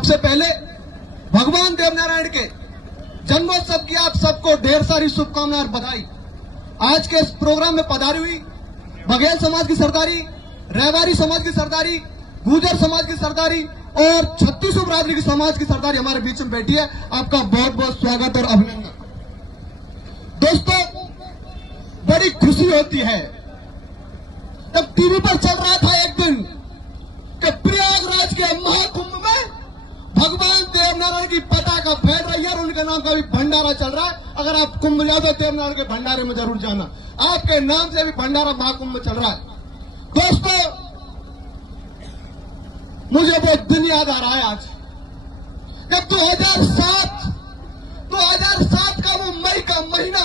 सबसे पहले भगवान देवनारायण के जन्मोत्सव की आप सबको ढेर सारी शुभकामनाएं और बधाई। आज के इस प्रोग्राम में पधारी हुई बघेल समाज की सरदारी, रहवारी समाज की सरदारी, गुर्जर समाज की सरदारी और छत्तीसों बरादरी की समाज की सरदारी हमारे बीच में बैठी है। आपका बहुत बहुत स्वागत और अभिनंदन। दोस्तों, बड़ी खुशी होती है तब टीवी पर चल रहा था एक दिन कि प्रयागराज के महाकुंभ में भगवान देवनारायण की पताका फैल रही है और उनके नाम का भी भंडारा चल रहा है। अगर आप कुंभ जाओ तो देवनारायण के भंडारे में जरूर जाना, आपके नाम से भी भंडारा महाकुंभ में चल रहा है। दोस्तों, मुझे वो दिन याद आ रहा है आज जब 2007 का वो मई का महीना,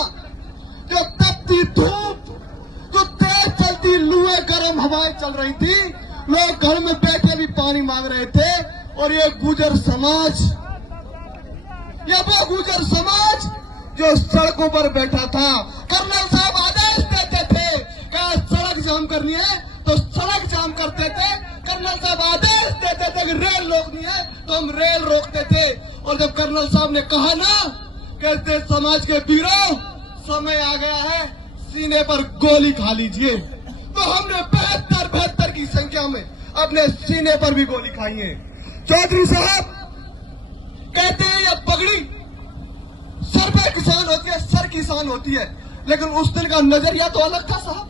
जो तपती धूप, जो तेज चलती लूएं गर्म हवाएं चल रही थी, लोग घर में बैठे भी पानी मांग रहे थे और ये गुर्जर समाज, ये वो गुर्जर समाज जो सड़कों पर बैठा था। कर्नल साहब आदेश देते थे कि सड़क जाम करनी है तो सड़क जाम करते थे। कर्नल साहब आदेश देते थे कि रेल रोकनी है तो हम रेल रोकते थे। और जब कर्नल साहब ने कहा ना कि समाज के वीरों, समय आ गया है, सीने पर गोली खा लीजिए, तो हमने 72 की संख्या में अपने सीने पर भी गोली खाई है। चौधरी साहब कहते हैं यह पगड़ी सर पे किसान होती है, सर किसान होती है, लेकिन उस दिन का नजरिया तो अलग था साहब।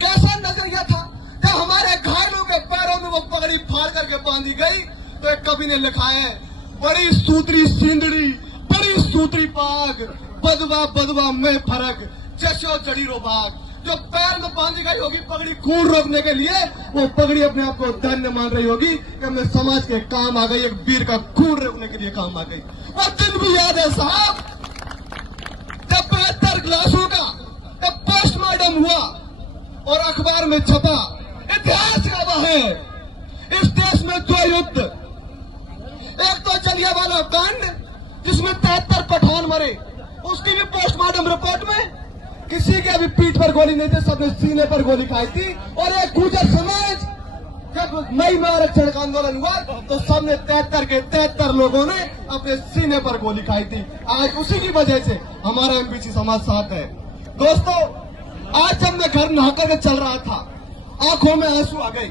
कैसा नजरिया था? जब हमारे घायलों के पैरों में वो पगड़ी फाड़ करके बांधी गई तो एक कवि ने लिखा है, बड़ी सूत्री सिंदड़ी, बड़ी सूत्री पाग, बदवा बदवा में फर्क, जशो जड़ी रो भाग। जो पैर में बांधी गई होगी पगड़ी खून रोकने के लिए, वो पगड़ी अपने आप को धन्य मान रही होगी कि हमने समाज के काम आ गई, एक वीर का खून रोकने के लिए काम आ गई। वो दिन भी याद है साहब जब 72 लाशों का जब पोस्टमार्टम हुआ और अखबार में छपा। इतिहास गवाह है इस देश में 2 युद्ध, एक तो जलियांवाला कांड जिसमें 73 पठान मरे, उसकी भी पोस्टमार्टम रिपोर्ट में किसी के अभी पीठ पर गोली नहीं थी, सबने सीने पर गोली खाई थी। और एक गुर्जर समाज, जब मई में आरक्षण का आंदोलन हुआ तो सबने 73 के 73 लोगों ने अपने सीने पर गोली खाई थी। आज उसी की वजह से हमारा एमबीसी समाज साथ है। दोस्तों, आज जब मैं घर नहा करके चल रहा था, आंखों में आंसू आ गई।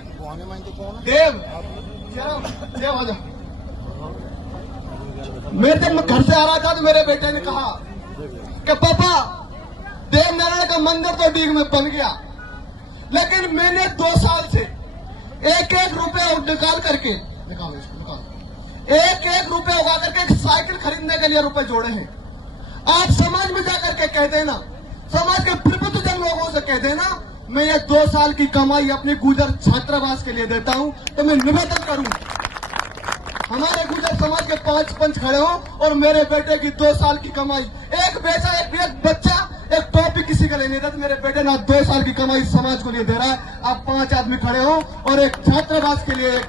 देव आ जाओ। जब मैं घर से आ रहा था तो मेरे बेटे ने कहा कि पापा, देवनारायण का मंदिर तो डीग में बन गया, लेकिन मैंने 2 साल से एक रुपया निकाल करके एक रुपया उगा करके एक साइकिल खरीदने के लिए रुपए जोड़े हैं। आप समाज में जाकर के कह देना, समाज के प्रबुद्धजन लोगों से कह देना, मैं ये 2 साल की कमाई अपनी गुर्जर छात्रावास के लिए देता हूं। तो मैं निवेदन करूं, हमारे गुर्जर समाज के 5 पंच खड़े हो और मेरे बेटे की 2 साल की कमाई, एक बच्चा एक टॉपिक किसी का लेने था तो मेरे बेटे ना 2 साल की कमाई समाज को लिए दे रहा है। आप 5 आदमी खड़े हो और एक छात्रावास के लिए एक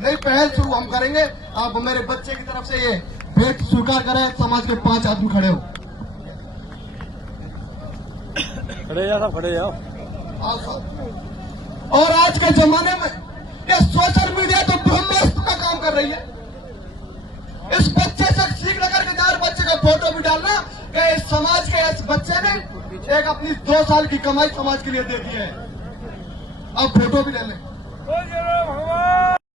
नई पहल शुरू हम करेंगे। आप मेरे बच्चे की तरफ से ये भेंट स्वीकार करें। समाज के 5 आदमी खड़े हो, खड़े जाओ। और आज के जमाने में ये सोशल मीडिया तो ब्रह्मास्त्र का काम कर रही है। इस बच्चे से सीख लेकर के जाए, बच्चे का फोटो भी डालना कि इस समाज के इस बच्चे ने एक अपनी 2 साल की कमाई समाज के लिए दे दी है। अब फोटो भी ले लें।